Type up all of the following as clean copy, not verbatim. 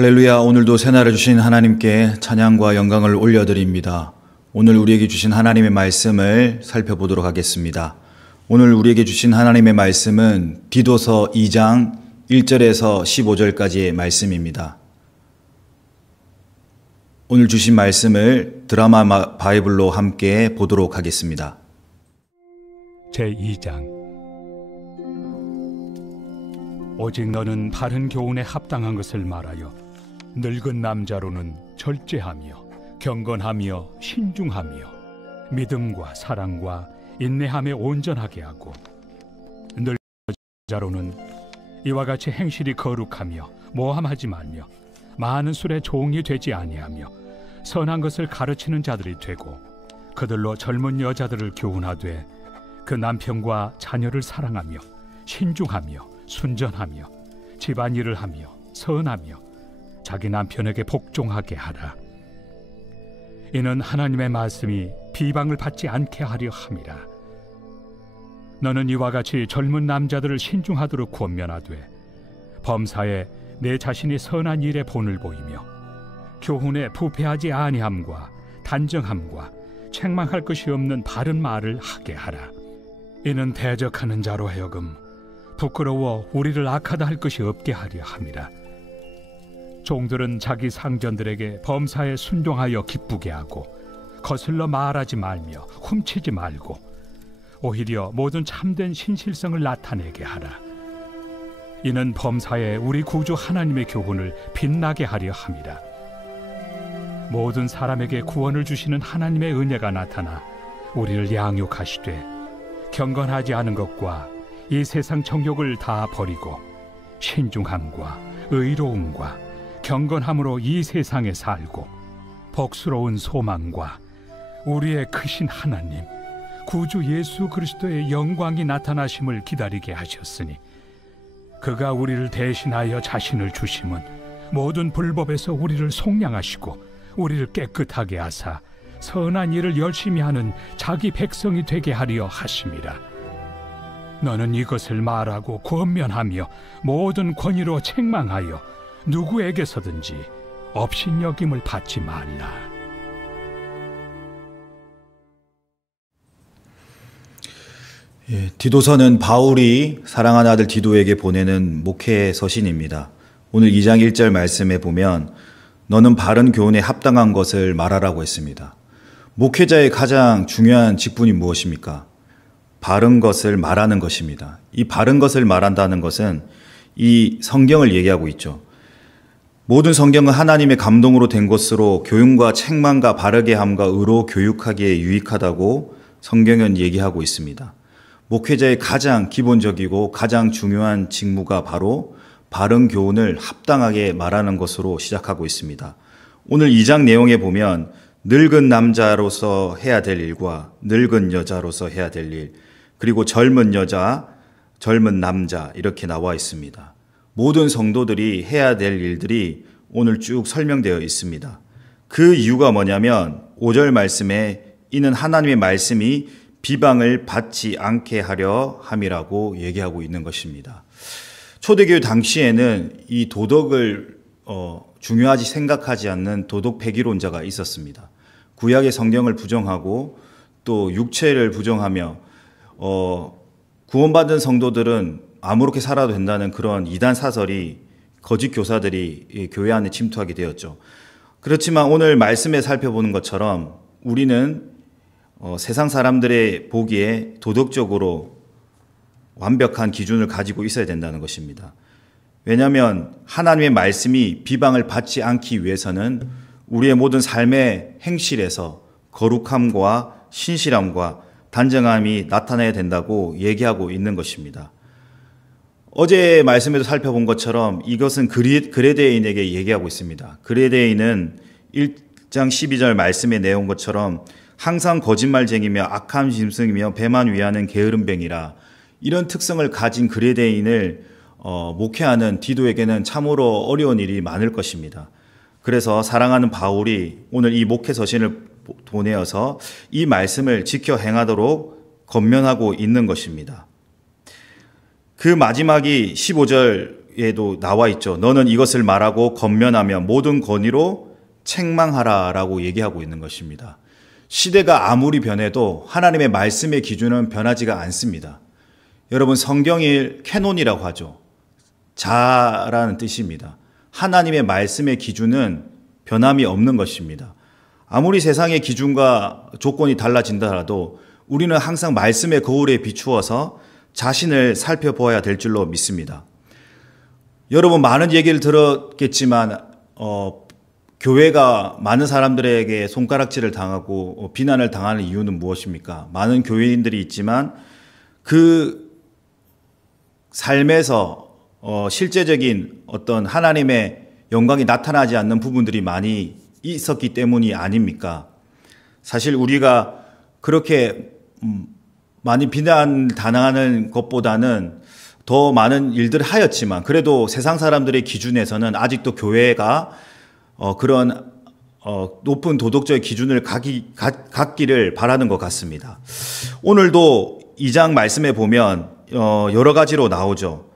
할렐루야. 오늘도 새날을 주신 하나님께 찬양과 영광을 올려드립니다. 오늘 우리에게 주신 하나님의 말씀을 살펴보도록 하겠습니다. 오늘 우리에게 주신 하나님의 말씀은 디도서 2장 1절에서 15절까지의 말씀입니다. 오늘 주신 말씀을 드라마 바이블로 함께 보도록 하겠습니다. 제2장. 오직 너는 바른 교훈에 합당한 것을 말하여 늙은 남자로는 절제하며 경건하며 신중하며 믿음과 사랑과 인내함에 온전하게 하고, 늙은 여자로는 이와 같이 행실이 거룩하며 모함하지 말며 많은 술에 종이 되지 아니하며 선한 것을 가르치는 자들이 되고, 그들로 젊은 여자들을 교훈하되 그 남편과 자녀를 사랑하며 신중하며 순전하며 집안일을 하며 선하며 자기 남편에게 복종하게 하라. 이는 하나님의 말씀이 비방을 받지 않게 하려 함이라. 너는 이와 같이 젊은 남자들을 신중하도록 권면하되 범사에 내 자신이 선한 일에 본을 보이며 교훈에 부패하지 아니함과 단정함과 책망할 것이 없는 바른 말을 하게 하라. 이는 대적하는 자로 하여금 부끄러워 우리를 악하다 할 것이 없게 하려 함이라. 종들은 자기 상전들에게 범사에 순종하여 기쁘게 하고 거슬러 말하지 말며 훔치지 말고 오히려 모든 참된 신실성을 나타내게 하라. 이는 범사에 우리 구주 하나님의 교훈을 빛나게 하려 함이라. 모든 사람에게 구원을 주시는 하나님의 은혜가 나타나 우리를 양육하시되 경건하지 않은 것과 이 세상 정욕을 다 버리고 신중함과 의로움과 경건함으로 이 세상에 살고 복스러운 소망과 우리의 크신 하나님 구주 예수 그리스도의 영광이 나타나심을 기다리게 하셨으니 그가 우리를 대신하여 자신을 주심은 모든 불법에서 우리를 속량하시고 우리를 깨끗하게 하사 선한 일을 열심히 하는 자기 백성이 되게 하려 하심이라. 너는 이것을 말하고 권면하며 모든 권위로 책망하여 누구에게서든지 업신여김을 받지 말라. 디도서는 바울이 사랑하는 아들 디도에게 보내는 목회 서신입니다. 오늘 2장 1절 말씀에 보면 너는 바른 교훈에 합당한 것을 말하라고 했습니다. 목회자의 가장 중요한 직분이 무엇입니까? 바른 것을 말하는 것입니다. 이 바른 것을 말한다는 것은 이 성경을 얘기하고 있죠. 모든 성경은 하나님의 감동으로 된 것으로 교훈과 책망과 바르게 함과 의로 교육하기에 유익하다고 성경은 얘기하고 있습니다. 목회자의 가장 기본적이고 가장 중요한 직무가 바로 바른 교훈을 합당하게 말하는 것으로 시작하고 있습니다. 오늘 2장 내용에 보면 늙은 남자로서 해야 될 일과 늙은 여자로서 해야 될 일, 그리고 젊은 여자, 젊은 남자 이렇게 나와 있습니다. 모든 성도들이 해야 될 일들이 오늘 쭉 설명되어 있습니다. 그 이유가 뭐냐면 5절 말씀에 이는 하나님의 말씀이 비방을 받지 않게 하려 함이라고 얘기하고 있는 것입니다. 초대교회 당시에는 이 도덕을 중요하지 생각하지 않는 도덕 폐기론자가 있었습니다. 구약의 성경을 부정하고 또 육체를 부정하며 구원받은 성도들은 아무렇게 살아도 된다는 그런 이단 사설이 거짓 교사들이 교회 안에 침투하게 되었죠. 그렇지만 오늘 말씀에 살펴보는 것처럼 우리는 세상 사람들의 보기에 도덕적으로 완벽한 기준을 가지고 있어야 된다는 것입니다. 왜냐하면 하나님의 말씀이 비방을 받지 않기 위해서는 우리의 모든 삶의 행실에서 거룩함과 신실함과 단정함이 나타나야 된다고 얘기하고 있는 것입니다. 어제 말씀에도 살펴본 것처럼 이것은 그레데인에게 얘기하고 있습니다. 그레데인은 1장 12절 말씀의 내용 것처럼 항상 거짓말쟁이며 악한 짐승이며 배만 위하는 게으름뱅이라 이런 특성을 가진 그레데인을 목회하는 디도에게는 참으로 어려운 일이 많을 것입니다. 그래서 사랑하는 바울이 오늘 이 목회 서신을 보내어서 이 말씀을 지켜 행하도록 권면하고 있는 것입니다. 그 마지막이 15절에도 나와 있죠. 너는 이것을 말하고 권면하며 모든 권위로 책망하라 라고 얘기하고 있는 것입니다. 시대가 아무리 변해도 하나님의 말씀의 기준은 변하지가 않습니다. 여러분, 성경이 캐논이라고 하죠. 자라는 뜻입니다. 하나님의 말씀의 기준은 변함이 없는 것입니다. 아무리 세상의 기준과 조건이 달라진다 하더라도 우리는 항상 말씀의 거울에 비추어서 자신을 살펴보아야 될 줄로 믿습니다. 여러분, 많은 얘기를 들었겠지만 교회가 많은 사람들에게 손가락질을 당하고 비난을 당하는 이유는 무엇입니까? 많은 교회인들이 있지만 그 삶에서 실제적인 어떤 하나님의 영광이 나타나지 않는 부분들이 많이 있었기 때문이 아닙니까? 사실 우리가 그렇게 많이 비난당하는 것보다는 더 많은 일들을 하였지만 그래도 세상 사람들의 기준에서는 아직도 교회가 그런 높은 도덕적 기준을 갖기를 바라는 것 같습니다. 오늘도 2장 말씀에 보면 여러 가지로 나오죠.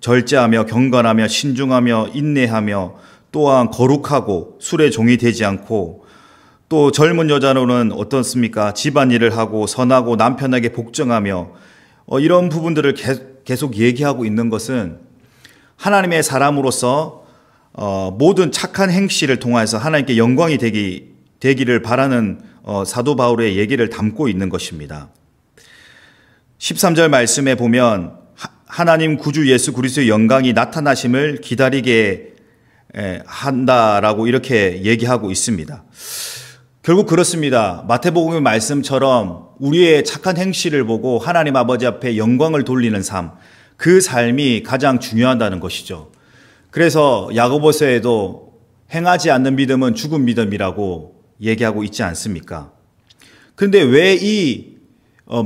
절제하며 경건하며 신중하며 인내하며 또한 거룩하고 술의 종이 되지 않고, 또 젊은 여자로는 어떻습니까? 집안일을 하고 선하고 남편에게 복종하며, 이런 부분들을 계속 얘기하고 있는 것은 하나님의 사람으로서 모든 착한 행실을 통해서 하나님께 영광이 되기를 바라는 사도 바울의 얘기를 담고 있는 것입니다. 13절 말씀에 보면 하나님 구주 예수 그리스도의 영광이 나타나심을 기다리게 한다라고 이렇게 얘기하고 있습니다. 결국 그렇습니다. 마태복음의 말씀처럼 우리의 착한 행실을 보고 하나님 아버지 앞에 영광을 돌리는 삶, 그 삶이 가장 중요하다는 것이죠. 그래서 야고보서에도 행하지 않는 믿음은 죽은 믿음이라고 얘기하고 있지 않습니까? 그런데 왜 이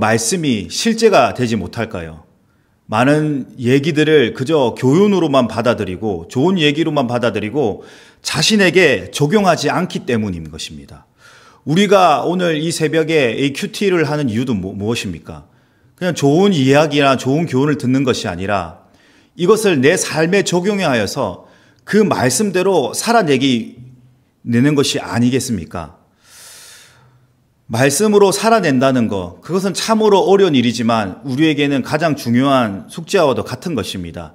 말씀이 실제가 되지 못할까요? 많은 얘기들을 그저 교훈으로만 받아들이고 좋은 얘기로만 받아들이고 자신에게 적용하지 않기 때문인 것입니다. 우리가 오늘 이 새벽에 이 큐티를 하는 이유도 무엇입니까? 그냥 좋은 이야기나 좋은 교훈을 듣는 것이 아니라 이것을 내 삶에 적용하여서 그 말씀대로 살아내는 것이 아니겠습니까? 말씀으로 살아낸다는 것, 그것은 참으로 어려운 일이지만 우리에게는 가장 중요한 숙제와도 같은 것입니다.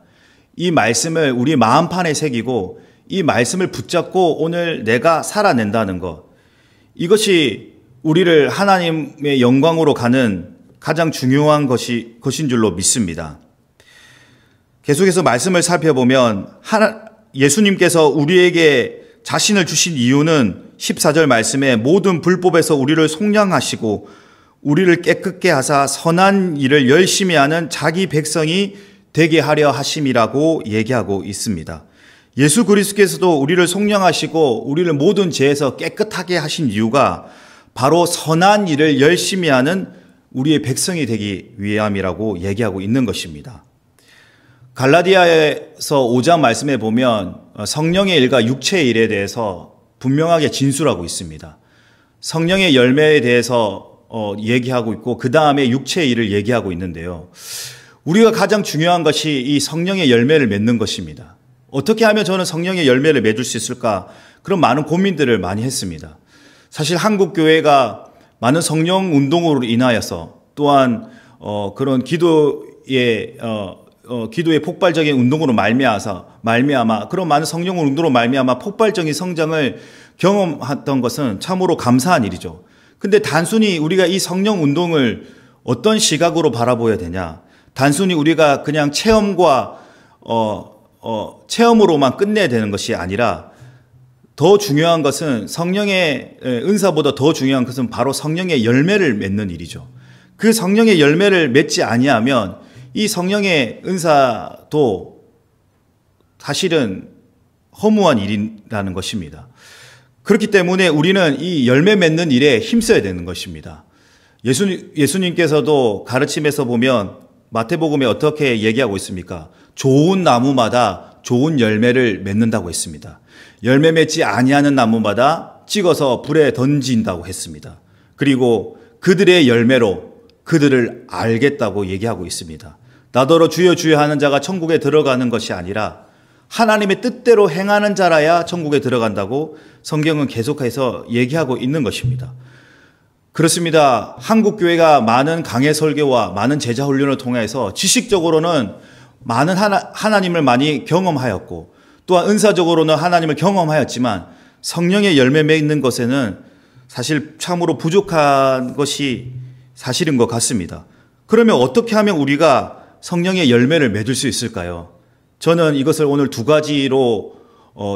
이 말씀을 우리 마음판에 새기고 이 말씀을 붙잡고 오늘 내가 살아낸다는 것, 이것이 우리를 하나님의 영광으로 가는 가장 중요한 것인 줄로 믿습니다. 계속해서 말씀을 살펴보면 예수님께서 우리에게 자신을 주신 이유는 14절 말씀에 모든 불법에서 우리를 속량하시고 우리를 깨끗게 하사 선한 일을 열심히 하는 자기 백성이 되게 하려 하심이라고 얘기하고 있습니다. 예수 그리스도께서도 우리를 속량하시고 우리를 모든 죄에서 깨끗하게 하신 이유가 바로 선한 일을 열심히 하는 우리의 백성이 되기 위함이라고 얘기하고 있는 것입니다. 갈라디아에서 5장 말씀에 보면 성령의 일과 육체의 일에 대해서 분명하게 진술하고 있습니다. 성령의 열매에 대해서 얘기하고 있고 그 다음에 육체의 일을 얘기하고 있는데요. 우리가 가장 중요한 것이 이 성령의 열매를 맺는 것입니다. 어떻게 하면 저는 성령의 열매를 맺을 수 있을까? 그런 많은 고민들을 많이 했습니다. 사실 한국 교회가 많은 성령 운동으로 인하여서 또한 그런 기도의 폭발적인 운동으로 말미암아 그런 많은 성령 운동으로 말미암아 폭발적인 성장을 경험했던 것은 참으로 감사한 일이죠. 근데 단순히 우리가 이 성령 운동을 어떤 시각으로 바라보아야 되냐? 단순히 우리가 그냥 체험으로만 끝내야 되는 것이 아니라 더 중요한 것은 성령의 은사보다 더 중요한 것은 바로 성령의 열매를 맺는 일이죠. 그 성령의 열매를 맺지 아니하면 이 성령의 은사도 사실은 허무한 일이라는 것입니다. 그렇기 때문에 우리는 이 열매 맺는 일에 힘써야 되는 것입니다. 예수님께서도 가르침에서 보면 마태복음에 어떻게 얘기하고 있습니까? 좋은 나무마다 좋은 열매를 맺는다고 했습니다. 열매 맺지 아니하는 나무마다 찍어서 불에 던진다고 했습니다. 그리고 그들의 열매로 그들을 알겠다고 얘기하고 있습니다. 나더러 주여 주여 하는 자가 천국에 들어가는 것이 아니라 하나님의 뜻대로 행하는 자라야 천국에 들어간다고 성경은 계속해서 얘기하고 있는 것입니다. 그렇습니다. 한국 교회가 많은 강해 설교와 많은 제자 훈련을 통해서 지식적으로는 많은 하나님을 많이 경험하였고 또한 은사적으로는 하나님을 경험하였지만 성령의 열매 맺는 것에는 사실 참으로 부족한 것이 사실인 것 같습니다. 그러면 어떻게 하면 우리가 성령의 열매를 맺을 수 있을까요? 저는 이것을 오늘 두 가지로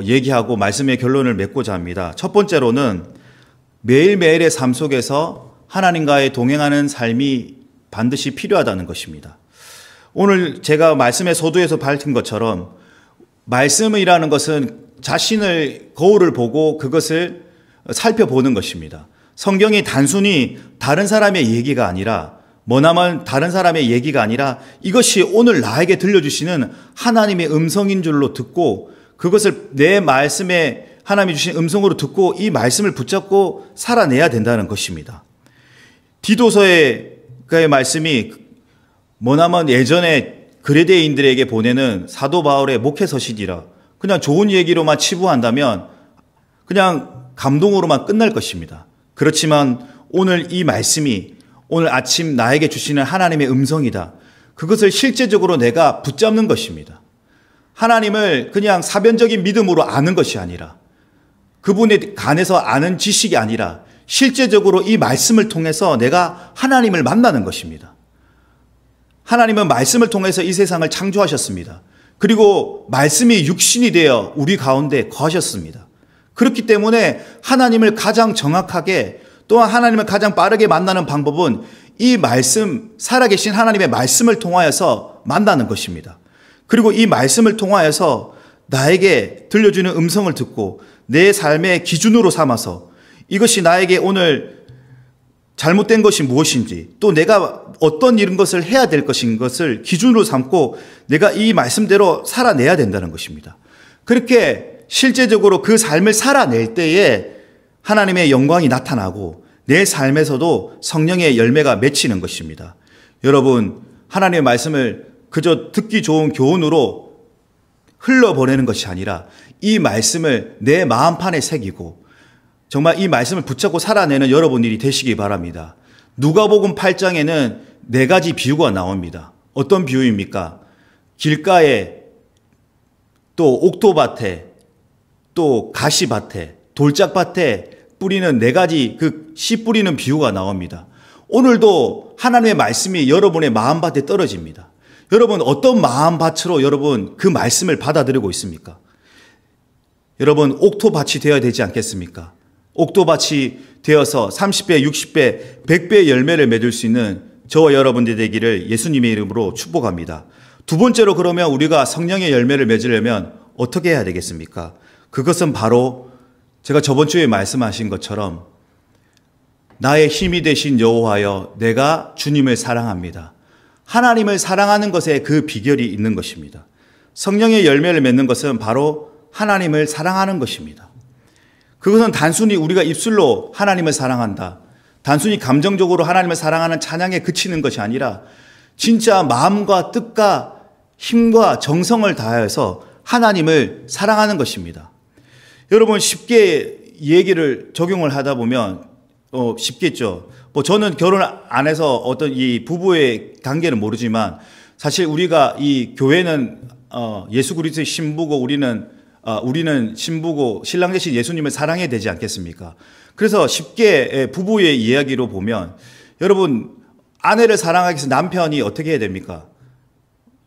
얘기하고 말씀의 결론을 맺고자 합니다. 첫 번째로는 매일매일의 삶 속에서 하나님과의 동행하는 삶이 반드시 필요하다는 것입니다. 오늘 제가 말씀의 서두에서 밝힌 것처럼 말씀이라는 것은 자신의 거울을 보고 그것을 살펴보는 것입니다. 성경이 단순히 다른 사람의 얘기가 아니라 머나먼 다른 사람의 얘기가 아니라 이것이 오늘 나에게 들려주시는 하나님의 음성인 줄로 듣고 그것을 내 말씀에 하나님이 주신 음성으로 듣고 이 말씀을 붙잡고 살아내야 된다는 것입니다. 디도서의 그 말씀이 뭐냐면 예전에 그레데인들에게 보내는 사도 바울의 목회서신이라 그냥 좋은 얘기로만 치부한다면 그냥 감동으로만 끝날 것입니다. 그렇지만 오늘 이 말씀이 오늘 아침 나에게 주시는 하나님의 음성이다. 그것을 실제적으로 내가 붙잡는 것입니다. 하나님을 그냥 사변적인 믿음으로 아는 것이 아니라 그분에 관해서 아는 지식이 아니라 실제적으로 이 말씀을 통해서 내가 하나님을 만나는 것입니다. 하나님은 말씀을 통해서 이 세상을 창조하셨습니다. 그리고 말씀이 육신이 되어 우리 가운데 거하셨습니다. 그렇기 때문에 하나님을 가장 정확하게 또한 하나님을 가장 빠르게 만나는 방법은 이 말씀, 살아계신 하나님의 말씀을 통하여서 만나는 것입니다. 그리고 이 말씀을 통하여서 나에게 들려주는 음성을 듣고 내 삶의 기준으로 삼아서 이것이 나에게 오늘 잘못된 것이 무엇인지 또 내가 어떤 이런 것을 해야 될 것인 것을 기준으로 삼고 내가 이 말씀대로 살아내야 된다는 것입니다. 그렇게 실제적으로 그 삶을 살아낼 때에 하나님의 영광이 나타나고 내 삶에서도 성령의 열매가 맺히는 것입니다. 여러분, 하나님의 말씀을 그저 듣기 좋은 교훈으로 흘러보내는 것이 아니라 이 말씀을 내 마음판에 새기고 정말 이 말씀을 붙잡고 살아내는 여러분들이 되시기 바랍니다. 누가복음 8장에는 4가지 비유가 나옵니다. 어떤 비유입니까? 길가에 또 옥토밭에 또 가시밭에 돌짝밭에 뿌리는 4가지 그 씨 뿌리는 비유가 나옵니다. 오늘도 하나님의 말씀이 여러분의 마음밭에 떨어집니다. 여러분 어떤 마음밭으로 여러분 그 말씀을 받아들이고 있습니까? 여러분 옥토밭이 되어야 되지 않겠습니까? 옥토밭이 되어서 30배, 60배, 100배의 열매를 맺을 수 있는 저와 여러분들 되기를 예수님의 이름으로 축복합니다. 두 번째로 그러면 우리가 성령의 열매를 맺으려면 어떻게 해야 되겠습니까? 그것은 바로 제가 저번 주에 말씀하신 것처럼 나의 힘이 되신 여호와여 내가 주님을 사랑합니다. 하나님을 사랑하는 것에 그 비결이 있는 것입니다. 성령의 열매를 맺는 것은 바로 하나님을 사랑하는 것입니다. 그것은 단순히 우리가 입술로 하나님을 사랑한다. 단순히 감정적으로 하나님을 사랑하는 찬양에 그치는 것이 아니라 진짜 마음과 뜻과 힘과 정성을 다해서 하나님을 사랑하는 것입니다. 여러분 쉽게 얘기를 적용을 하다 보면 쉽겠죠. 저는 결혼 안 해서 어떤 이 부부의 관계는 모르지만 사실 우리가 이 교회는 예수 그리스도의 신부고 우리는 신부고 신랑 되신 예수님을 사랑해야 되지 않겠습니까? 그래서 쉽게 부부의 이야기로 보면 여러분 아내를 사랑하기 위해서 남편이 어떻게 해야 됩니까?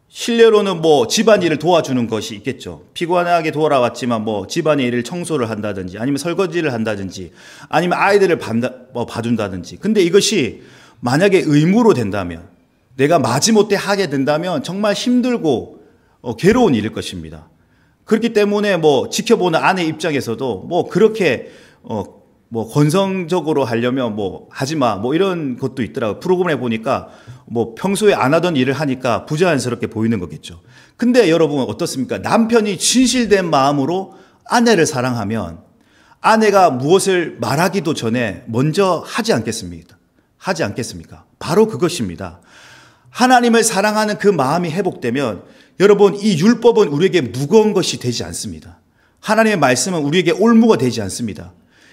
실례로는 집안일을 도와주는 것이 있겠죠. 피곤하게 돌아왔지만 집안일을 청소를 한다든지 아니면 설거지를 한다든지 아니면 아이들을 봐준다든지. 근데 이것이 만약에 의무로 된다면 내가 마지못해 하게 된다면 정말 힘들고 괴로운 일일 것입니다. 그렇기 때문에 지켜보는 아내 입장에서도 그렇게 건성적으로 하려면 하지 마 이런 것도 있더라고요. 프로그램에 보니까 평소에 안 하던 일을 하니까 부자연스럽게 보이는 거겠죠. 근데 여러분 어떻습니까? 남편이 진실된 마음으로 아내를 사랑하면 아내가 무엇을 말하기도 전에 먼저 하지 않겠습니까? 바로 그것입니다. 하나님을 사랑하는 그 마음이 회복되면 여러분 이 율법은 우리에게 무거운 것이 되지 않습니다. 하나님의 말씀은 우리에게 올무가 되지 않습니다.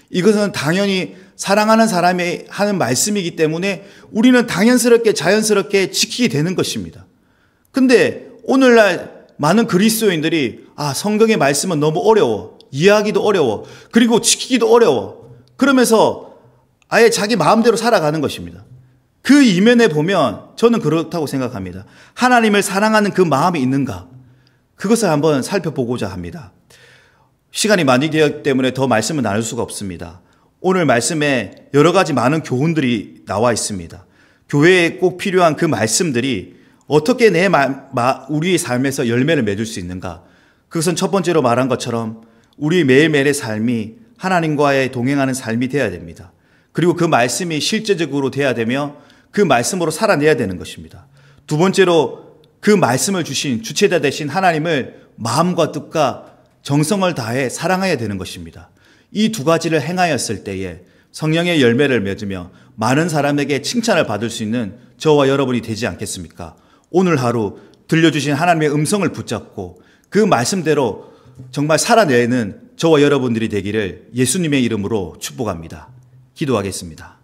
이것은 당연히 사랑하는 사람이 하는 말씀이기 때문에 우리는 당연스럽게 자연스럽게 지키게 되는 것입니다. 근데 오늘날 많은 그리스도인들이 성경의 말씀은 너무 어려워. 이해하기도 어려워. 그리고 지키기도 어려워. 그러면서 아예 자기 마음대로 살아가는 것입니다. 그 이면에 보면 저는 그렇다고 생각합니다. 하나님을 사랑하는 그 마음이 있는가? 그것을 한번 살펴보고자 합니다. 시간이 많이 되었기 때문에 더 말씀을 나눌 수가 없습니다. 오늘 말씀에 여러 가지 많은 교훈들이 나와 있습니다. 교회에 꼭 필요한 그 말씀들이 어떻게 우리의 삶에서 열매를 맺을 수 있는가? 그것은 첫 번째로 말한 것처럼 우리 매일매일의 삶이 하나님과의 동행하는 삶이 되어야 됩니다. 그리고 그 말씀이 실제적으로 돼야 되며 그 말씀으로 살아내야 되는 것입니다. 두 번째로 그 말씀을 주신 주체자 되신 하나님을 마음과 뜻과 정성을 다해 사랑해야 되는 것입니다. 이 두 가지를 행하였을 때에 성령의 열매를 맺으며 많은 사람에게 칭찬을 받을 수 있는 저와 여러분이 되지 않겠습니까? 오늘 하루 들려주신 하나님의 음성을 붙잡고 그 말씀대로 정말 살아내는 저와 여러분들이 되기를 예수님의 이름으로 축복합니다. 기도하겠습니다.